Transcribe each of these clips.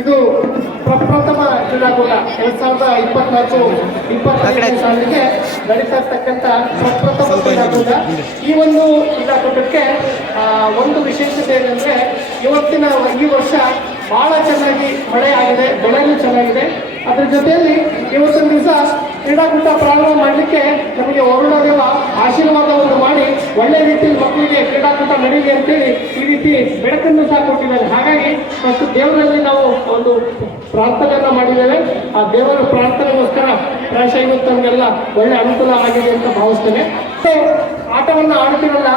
ಇದು ಪ್ರಪ್ರಥಮ ಕ್ರೀಡಾಕೂಟ ಎರಡ್ ಸಾವಿರದ ಇಪ್ಪತ್ನಾಲ್ಕು ಇಪ್ಪತ್ತೈದನೇ ಸಾಲಿಗೆ ನಡೀತಾ ಇರ್ತಕ್ಕಂಥ ಪ್ರಪ್ರಥಮ ಕ್ರೀಡಾಕೂಟ. ಈ ಒಂದು ಕ್ರೀಡಾಕೂಟಕ್ಕೆ ಒಂದು ವಿಶೇಷತೆ ಏನಂದ್ರೆ ಇವತ್ತಿನ ಈ ವರ್ಷ ಬಹಳ ಚೆನ್ನಾಗಿ ಮಳೆ ಆಗಿದೆ ಬೆಳೆನೂ ಚೆನ್ನಾಗಿದೆ. ಅದ್ರ ಜೊತೆಯಲ್ಲಿ ಇವತ್ತಿನ ದಿವಸ ಕ್ರೀಡಾಕೂಟ ಪ್ರಾರಂಭ ಮಾಡಲಿಕ್ಕೆ ನಮಗೆ ವರುಣದೇವ ಆಶೀರ್ವಾದವನ್ನು ಮಾಡಿ ಒಳ್ಳೆ ರೀತಿಯಲ್ಲಿ ಮಕ್ಕಳಿಗೆ ಕ್ರೀಡಾಕೂಟ ನಡೀಲಿ ಅಂತೇಳಿ ಈ ರೀತಿ ಬೆಳಕನ್ನು ಸಹ ಕೊಟ್ಟಿದ್ದಾರೆ. ಹಾಗಾಗಿ ಮತ್ತು ದೇವರಲ್ಲಿ ನಾವು ಒಂದು ಪ್ರಾರ್ಥನೆಯನ್ನು ಮಾಡಿದ್ದೇವೆ. ಆ ದೇವರ ಪ್ರಾರ್ಥನೆಗೋಸ್ಕರ ಪ್ರಾಯಶಃ ಒಳ್ಳೆ ಅನುಕೂಲ ಆಗಿದೆ ಅಂತ ಭಾವಿಸ್ತೇನೆ. ಆಟವನ್ನು ಆಡುತ್ತಿರಲ್ಲ,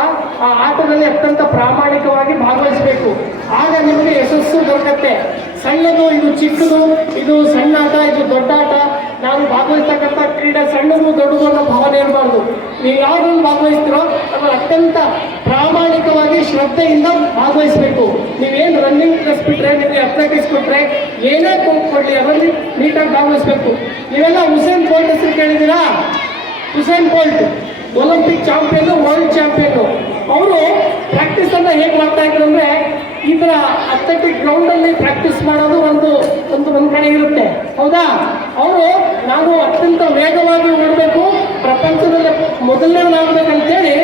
ಆ ಆಟದಲ್ಲಿ ಅತ್ಯಂತ ಪ್ರಾಮಾಣಿಕವಾಗಿ ಭಾಗವಹಿಸಬೇಕು. ಆಗ ನಿಮಗೆ ಯಶಸ್ಸು ದೊರಕತ್ತೆ. ಸಣ್ಣದು ಇದು ಚಿಕ್ಕದು, ಇದು ಸಣ್ಣ ಆಟ ಇದು ದೊಡ್ಡ ಆಟ ನಾವು ಭಾಗವಹಿಸ್ತಕ್ಕಂಥ ಕ್ರೀಡೆ ಸಣ್ಣದು, ದೊಡ್ಡದು ಅನ್ನೋ ಭಾವನೆ ಇರಬಾರ್ದು. ನೀವು ಯಾವ್ದ್ರಲ್ಲಿ ಭಾಗವಹಿಸ್ತೀರೋ ಅದನ್ನು ಅತ್ಯಂತ ಪ್ರಾಮಾಣಿಕವಾಗಿ ಶ್ರದ್ಧೆಯಿಂದ ಭಾಗವಹಿಸಬೇಕು. ನೀವೇನು ರನ್ನಿಂಗ್ ಕ್ಲಾಸ್ ಬಿಟ್ಟರೆ ನಿಮಗೆ ಅಥ್ಲೆಟಿಕ್ಸ್ ಕೊಟ್ರೆ ಏನೇ ಕೊಡಲಿ, ಅದರಲ್ಲಿ ನೀಟಾಗಿ ಭಾಗವಹಿಸಬೇಕು. ನೀವೆಲ್ಲ ಹುಸೇನ್ ಬೋಲ್ಟ್ ಹೆಸರು ಕೇಳಿದ್ದೀರಾ? Usain Bolt Olympic champion world champion ಅವರು ಪ್ರಾಕ್ಟೀಸ್ ಅನ್ನ ಹೇಗೆ ಮಾಡ್ತಾ ಇದ್ರು ಅಂದ್ರೆ ಈ ತರ ಅಥ್ಲೆಟಿಕ್ ಗ್ರೌಂಡ್ ಅಲ್ಲಿ ಪ್ರಾಕ್ಟೀಸ್ ಮಾಡೋದು ಒಂದು ಒಂದು ಒಂದ್ ಕಡೆ ಇರುತ್ತೆ. ಹೌದಾ? ಅವರು ನಾನು ಅತ್ಯಂತ ವೇಗವಾಗಿ ಓಡಬೇಕು ಪ್ರಪಂಚದಲ್ಲಿ ಮೊದಲನೇದಾಗಬೇಕಂತೇಳಿ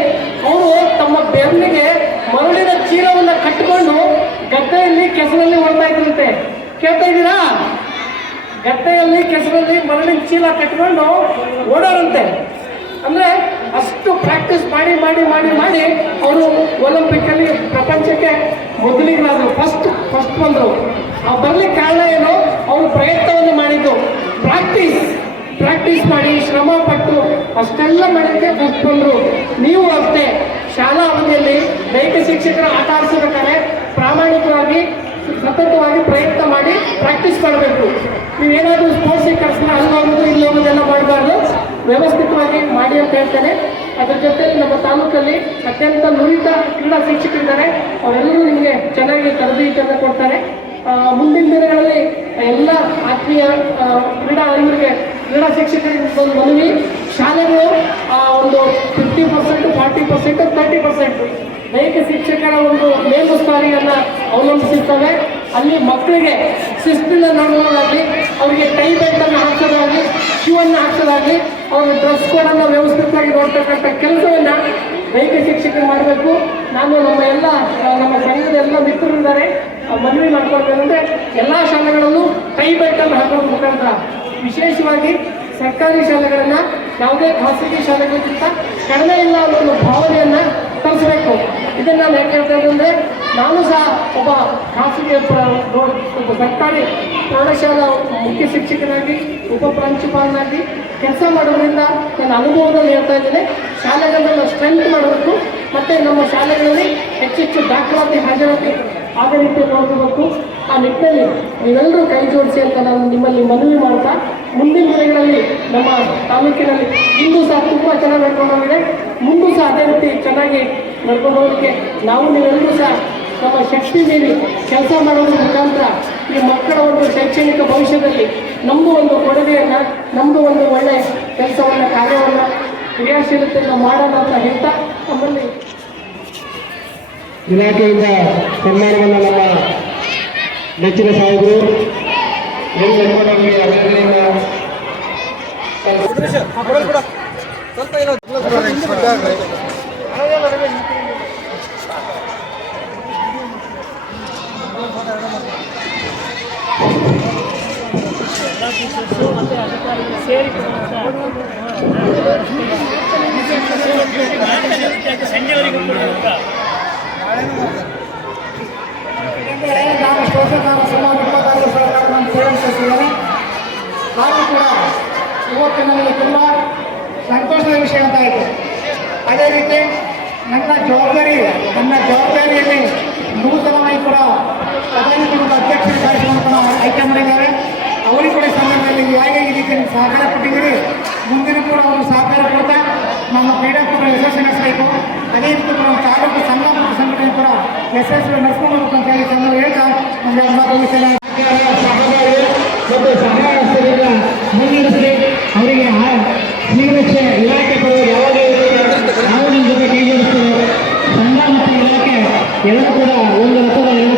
ಅವರು ತಮ್ಮ ಬೆರಳಿಗೆ ಮರಳಿನ ಚೀಲವನ್ನ ಕಟ್ಟಿಕೊಂಡು ಗದ್ದೆಯಲ್ಲಿ ಕೆಸರಲ್ಲಿ ಓಡ್ತಾ ಇದ್ರಂತೆ. ಕೇಳ್ತಾ ಇದ್ದೀರಾ? ಗದ್ದೆಯಲ್ಲಿ ಕೆಸರಲ್ಲಿ ಮರಳಿನ ಚೀಲ ಕಟ್ಕೊಂಡು ಓಡೋರಂತೆ ಅಂದ್ರೆ ಅಷ್ಟು ಪ್ರಾಕ್ಟೀಸ್ ಮಾಡಿ ಮಾಡಿ ಮಾಡಿ ಮಾಡಿ ಅವರು ಒಲಿಂಪಿಕ್ ಅಲ್ಲಿ ಪ್ರಪಂಚಕ್ಕೆ ಮೊದಲಿಗರಾದ್ರು ಫಸ್ಟ್ ಫಸ್ಟ್ ಬಂದರು. ಆ ಬರಲಿಕ್ಕೆ ಕಾರಣ ಏನು? ಅವರು ಪ್ರಯತ್ನವನ್ನು ಮಾಡಿದ್ದು. ಪ್ರಾಕ್ಟೀಸ್ ಪ್ರಾಕ್ಟೀಸ್ ಮಾಡಿ, ಶ್ರಮ ಪಟ್ಟು ಅಷ್ಟೆಲ್ಲ ಮಾಡೋಕ್ಕೆ ಫಸ್ಟ್ ಬಂದರು. ನೀವು ಅಷ್ಟೇ. ಶಾಲಾ ಅವಧಿಯಲ್ಲಿ ದೈಹಿಕ ಶಿಕ್ಷಕರ ಆಟ ಆಡಿಸಬೇಕಾದ್ರೆ ಪ್ರಾಮಾಣಿಕವಾಗಿ, ಸತತವಾಗಿ ಪ್ರಯತ್ನ ಮಾಡಿ ಪ್ರಾಕ್ಟೀಸ್ ಮಾಡಬೇಕು. ನೀವೇನಾದರೂ ಸ್ಪೋರ್ಟ್ಸಿಗೆ ಕರ್ಸಿದ್ರೆ ಅಲ್ಲಿ ಹೋಗೋದು ಇಲ್ಲಿ ಹೋಗೋದೆಲ್ಲ ಮಾಡಬಾರ್ದು. ವ್ಯವಸ್ಥಿತವಾಗಿ ಮಾಡಿ ಅಂತ ಹೇಳ್ತೇನೆ. ಅದ್ರ ಜೊತೆಲಿ ನಮ್ಮ ತಾಲೂಕಲ್ಲಿ ಅತ್ಯಂತ ನುರಿತ ಕ್ರೀಡಾ ಶಿಕ್ಷಕರಿದ್ದಾರೆ ಅವರೆಲ್ಲರೂ ನಿಮಗೆ ಚೆನ್ನಾಗಿ ತರಬೇತಿಯನ್ನು ಕೊಡ್ತಾರೆ. ಮುಂದಿನ ದಿನಗಳಲ್ಲಿ ಎಲ್ಲ ಆತ್ಮೀಯ ಕ್ರೀಡಾ ಅರಿವರಿಗೆ ಕ್ರೀಡಾ ಶಿಕ್ಷಕರಿಂದ ಒಂದು ಮನವಿ ಶಾಲೆಗಳು ಒಂದು fifty percent forty percent thirty percent ದೈಹಿಕ ಶಿಕ್ಷಕರ ಒಂದು ಮೇಲುಸ್ತಾರಿಯನ್ನು ಅವಲಂಬಿಸಿರ್ತವೆ ಅಲ್ಲಿ ಮಕ್ಕಳಿಗೆ ಶಿಸ್ತಿನ ನೋಡೋದಾಗಲಿ ಅವರಿಗೆ ಟೈ ಬೆಲ್ಟನ್ನು ಹಾಕೋದಾಗಲಿ ಶೂವನ್ನು ಹಾಕ್ಸೋದಾಗಲಿ ಅವ್ರ ಡ್ರೆಸ್ ಕೋಡ್ ಅನ್ನು ವ್ಯವಸ್ಥಿತವಾಗಿ ನೋಡ್ತಕ್ಕಂಥ ಕೆಲಸವನ್ನ ದೈಹಿಕ ಶಿಕ್ಷಕರು ಮಾಡಬೇಕು. ನಾನು ನಮ್ಮ ಎಲ್ಲ ನಮ್ಮ ಸಂಘದ ಎಲ್ಲ ಮಿತ್ರರಿದ್ದಾರೆ. ಮನವಿ ಮಾಡ್ಕೊಳ್ತೇನೆ ಎಲ್ಲ ಶಾಲೆಗಳಲ್ಲೂ ಕೈ ಬೆಲ್ಟನ್ನು ಹಾಕೋದ್ರ ಮುಖಾಂತರ. ವಿಶೇಷವಾಗಿ ಸರ್ಕಾರಿ ಶಾಲೆಗಳನ್ನ ಯಾವುದೇ ಖಾಸಗಿ ಶಾಲೆಗಳಿಗಿಂತ ಕಡಿಮೆ ಇಲ್ಲ ಅನ್ನೋ ಒಂದು ಭಾವನೆಯನ್ನ ತರಿಸಬೇಕು. ಇದನ್ನ ನಾನು ಯಾಕೆ ಹೇಳ್ತಾ ಇದ್ದೀನಿ ಅಂದ್ರೆ, ನಾನು ಸಹ ಒಬ್ಬ ಖಾಸಗಿ ಒಬ್ಬ ಸರ್ಕಾರಿ ಪ್ರೌಢಶಾಲಾ ಮುಖ್ಯ ಶಿಕ್ಷಕನಾಗಿ, ಉಪ ಪ್ರಾಂಶುಪಾಲನಾಗಿ ಕೆಲಸ ಮಾಡೋದ್ರಿಂದ ನನ್ನ ಅನುಭವದಲ್ಲಿ ಹೇಳ್ತಾ ಇದ್ದೇನೆ. ಶಾಲೆಗಳನ್ನ ಸ್ಟ್ರೆಂತ್ ಮಾಡಬೇಕು, ಮತ್ತೆ ನಮ್ಮ ಶಾಲೆಗಳಲ್ಲಿ ಹೆಚ್ಚೆಚ್ಚು ದಾಖಲಾತಿ ಹಾಜರಾತಿ ಆದ ರೀತಿ ನೋಡ್ಕೋಬೇಕು. ಆ ನಿಟ್ಟಿನಲ್ಲಿ ನೀವೆಲ್ಲರೂ ಕೈ ಜೋಡಿಸಿ ಅಂತ ನಾನು ನಿಮ್ಮಲ್ಲಿ ಮನವಿ ಮಾಡ್ತಾ, ಮುಂದಿನ ದಿನಗಳಲ್ಲಿ ನಮ್ಮ ತಾಲೂಕಿನಲ್ಲಿ ಇಂದು ಸಹ ತುಂಬ ಚೆನ್ನಾಗಿ ನಡ್ಕೊಂಡು ಮುಂದೂ ಸಹ ಅದೇ ರೀತಿ ಚೆನ್ನಾಗಿ ನಡ್ಕೊಂಡು ಹೋಗೋದಕ್ಕೆ ನಾವು ನೀವೆಲ್ಲರೂ ಸಹ ನಮ್ಮ ಶಕ್ತಿ ಮೀರಿ ಕೆಲಸ ಮಾಡೋದ್ರ ಮುಖಾಂತರ ಈ ಮಕ್ಕಳ ಒಂದು ಶೈಕ್ಷಣಿಕ ಭವಿಷ್ಯದಲ್ಲಿ ನಮ್ಮದು ಒಂದು ಕೊಡುಗೆಯನ್ನು ನಮ್ಮದು ಒಂದು ಒಳ್ಳೆಯ ಕೆಲಸವನ್ನು ಕಾರ್ಯವನ್ನು ಕ್ರಿಯಾಶೀಲತೆಯನ್ನು ಮಾಡೋಣ ಅಂತ ಹೇಳ್ತಾ ನಮ್ಮಲ್ಲಿ ಇಲಾಖೆಯಿಂದ ಸನ್ಮಾನವನ್ನು ನಮ್ಮ ನೆಚ್ಚಿನ ಸಾಹೇಬರು ನಾನು ಶೋಷಕಾರ ಸಮಾಜ ಇಪ್ಪತ್ತಾರು ಸಾವಿರ ನಾನು ಸೇರಿಸಿದ್ದೇನೆ ನಾನು ಕೂಡ ಇವತ್ತು ನನಗೆ ತುಂಬ ಸಂತೋಷದ ವಿಷಯ ಅಂತ ಇದೆ ಅದೇ ರೀತಿ, ನನ್ನ ಜವಾಬ್ದಾರಿ ನನ್ನ ಜವಾಬ್ದಾರಿಯಲ್ಲಿ ನೂತನವಾಗಿ ಕೂಡ ಪ್ರಧಾನಿ ಅಧ್ಯಕ್ಷರು ಕಾರ್ಯಕ್ರಮವನ್ನು ಆಯ್ಕೆ ಮಾಡಿದ್ದಾರೆ. ಅವರಿಗೆ ಕೂಡ ಈ ಸಂದರ್ಭದಲ್ಲಿ ಹೇಗೆ ರೀತಿ ಸಹಕಾರ ಕೊಟ್ಟಿದ್ದೀರಿ. ಮುಂದಿನ ಕೂಡ ಅವರು ಸಹಕಾರ ಕೊಡ್ತಾ ನಮ್ಮ ಕ್ರೀಡಾಕೂಟ ಯಶಸ್ವಿ ನಡೆಸಬೇಕು. ಅದೇ ರೀತಿ ನಮ್ಮ ತಾಲೂಕು ಸಂಘ ಸಂಘಟನೆ ಕೂಡ ಯಶಸ್ವಿ ನಡೆಸ್ಕೊಂಡು ಹೋಗ್ಬೇಕು ಅಂತ ಹೇಳಿ ಸಂದರ್ಭ ಹೇಳ್ತಾ ಸಹಾಯಸ್ಥರಿಂದ ಮುನ್ನಡೆಸಿ ಅವರಿಗೆ ಶ್ರೀರಕ್ಷೆ ಇಲಾಖೆಗಳು ರೀತಿಯ ನಾವು ನಿಮ್ಮ ಜೊತೆ ಸಂಘ ಮತ್ತು ಇಲಾಖೆ ಎಲ್ಲರೂ ಕೂಡ ಒಂದು ರಥದ ಎರಡು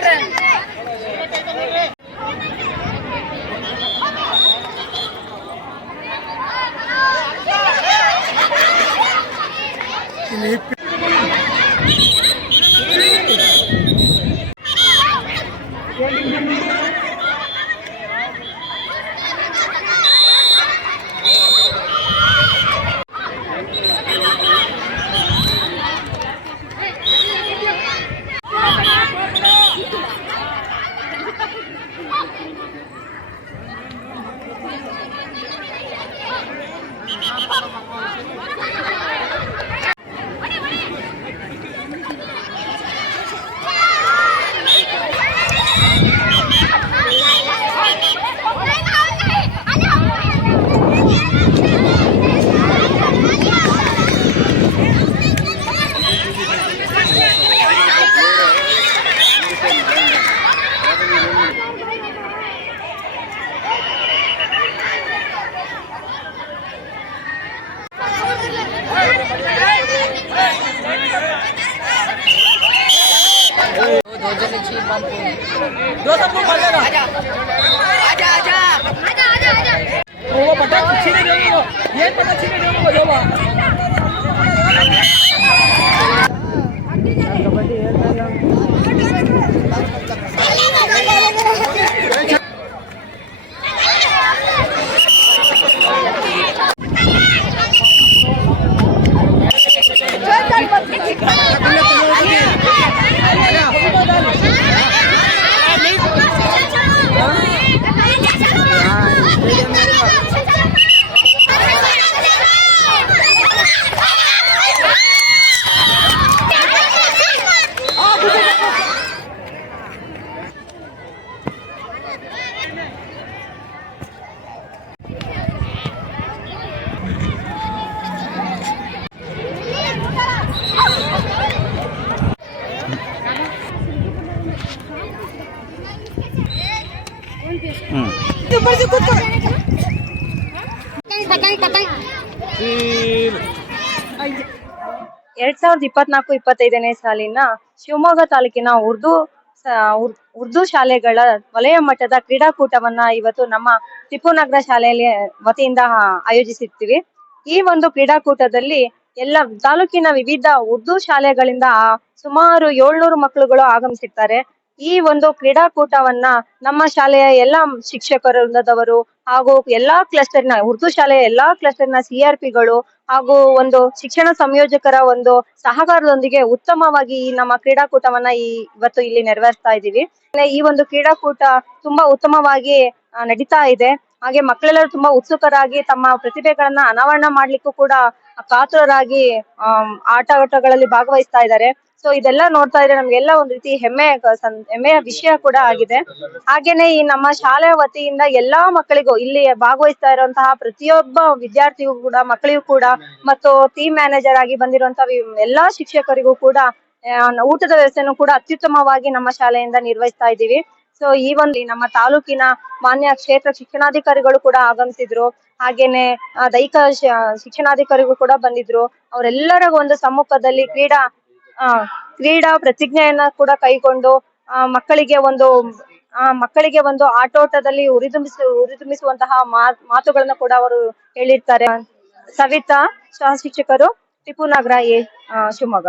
Recuerden, ಎರಡ್ ಸಾವಿರದ ಇಪ್ಪತ್ನಾಲ್ಕು, ಇಪ್ಪತ್ತೈದನೇ ಸಾಲಿನ ಶಿವಮೊಗ್ಗ ತಾಲೂಕಿನ ಉರ್ದು ಉರ್ದು ಶಾಲೆಗಳ ವಲಯ ಮಟ್ಟದ ಕ್ರೀಡಾಕೂಟವನ್ನ ಇವತ್ತು ನಮ್ಮ ಟಿಪ್ಪುನಗರ ಶಾಲೆಯಲ್ಲಿ ವತಿಯಿಂದ ಆಯೋಜಿಸುತ್ತೀವಿ ಈ ಒಂದು ಕ್ರೀಡಾಕೂಟದಲ್ಲಿ ಎಲ್ಲ ತಾಲೂಕಿನ ವಿವಿಧ ಉರ್ದು ಶಾಲೆಗಳಿಂದ ಸುಮಾರು ಏಳ್ನೂರು ಮಕ್ಕಳುಗಳು ಆಗಮಿಸಿರ್ತಾರೆ. ಈ ಒಂದು ಕ್ರೀಡಾಕೂಟವನ್ನ ನಮ್ಮ ಶಾಲೆಯ ಎಲ್ಲ ಶಿಕ್ಷಕರು ವೃಂದದವರು ಹಾಗೂ ಎಲ್ಲಾ ನ, ಉರ್ದು ಶಾಲೆಯ ಎಲ್ಲಾ ಕ್ಲಸ್ಟರ್ನ ಸಿಆರ್ಪಿಗಳು ಹಾಗೂ ಒಂದು ಶಿಕ್ಷಣ ಸಂಯೋಜಕರ ಒಂದು ಸಹಕಾರದೊಂದಿಗೆ ಉತ್ತಮವಾಗಿ ಈ ನಮ್ಮ ಕ್ರೀಡಾಕೂಟವನ್ನ ಈ ಇವತ್ತು ಇಲ್ಲಿ ನೆರವೇರಿಸ್ತಾ ಇದ್ದೀವಿ. ಈ ಒಂದು ಕ್ರೀಡಾಕೂಟ ತುಂಬಾ ಉತ್ತಮವಾಗಿ ನಡೀತಾ ಇದೆ. ಹಾಗೆ ಮಕ್ಕಳೆಲ್ಲರೂ ತುಂಬಾ ಉತ್ಸುಕರಾಗಿ ತಮ್ಮ ಪ್ರತಿಭೆಗಳನ್ನ ಅನಾವರಣ ಮಾಡ್ಲಿಕ್ಕೂ ಕೂಡ ಕಾತುರರಾಗಿ ಆಟ ಆಟೋಟಗಳಲ್ಲಿ ಭಾಗವಹಿಸ್ತಾ ಇದ್ದಾರೆ. ಸೊ ಇದೆಲ್ಲ ನೋಡ್ತಾ ಇದ್ರೆ ನಮ್ಗೆಲ್ಲ ಒಂದ್ ರೀತಿ ಹೆಮ್ಮೆ ಹೆಮ್ಮೆಯ ವಿಷಯ ಕೂಡ ಆಗಿದೆ. ಹಾಗೇನೆ ಈ ನಮ್ಮ ಶಾಲೆಯ ವತಿಯಿಂದ ಎಲ್ಲಾ ಮಕ್ಕಳಿಗೂ ಇಲ್ಲಿ ಭಾಗವಹಿಸ್ತಾ ಇರುವಂತಹ ಪ್ರತಿಯೊಬ್ಬ ವಿದ್ಯಾರ್ಥಿಗೂ ಕೂಡ, ಮಕ್ಕಳಿಗೂ ಕೂಡ, ಮತ್ತು ಟೀಮ್ ಮ್ಯಾನೇಜರ್ ಆಗಿ ಬಂದಿರುವಂತಹ ಎಲ್ಲಾ ಶಿಕ್ಷಕರಿಗೂ ಕೂಡ ಊಟದ ವ್ಯವಸ್ಥೆಯನ್ನು ಕೂಡ ಅತ್ಯುತ್ತಮವಾಗಿ ನಮ್ಮ ಶಾಲೆಯಿಂದ ನಿರ್ವಹಿಸ್ತಾ ಇದ್ದೀವಿ. ಸೊ ಈ ಒಂದು ನಮ್ಮ ತಾಲೂಕಿನ ಮಾನ್ಯ ಕ್ಷೇತ್ರ ಶಿಕ್ಷಣಾಧಿಕಾರಿಗಳು ಕೂಡ ಆಗಮಿಸಿದ್ರು. ಹಾಗೇನೆ ದೈಹಿಕ ಶಿಕ್ಷಣಾಧಿಕಾರಿಗಳು ಕೂಡ ಬಂದಿದ್ರು. ಅವರೆಲ್ಲರ ಒಂದು ಸಮ್ಮುಖದಲ್ಲಿ ಕ್ರೀಡಾ ಕ್ರೀಡಾ ಪ್ರತಿಜ್ಞೆಯನ್ನ ಕೂಡ ಕೈಗೊಂಡು ಆ ಮಕ್ಕಳಿಗೆ ಒಂದು ಆ ಮಕ್ಕಳಿಗೆ ಒಂದು ಆಟೋಟದಲ್ಲಿ ಉರಿದುಂಬಿಸಿ ಉರಿದುಂಬಿಸುವಂತಹ ಮಾತ್- ಮಾತುಗಳನ್ನ ಕೂಡ ಅವರು ಹೇಳಿರ್ತಾರೆ. ಸವಿತಾ ಸಹ ಶಿಕ್ಷಕರು ಟಿಪ್ಪು ನಗರ ಆ, ಶಿವಮೊಗ್ಗ.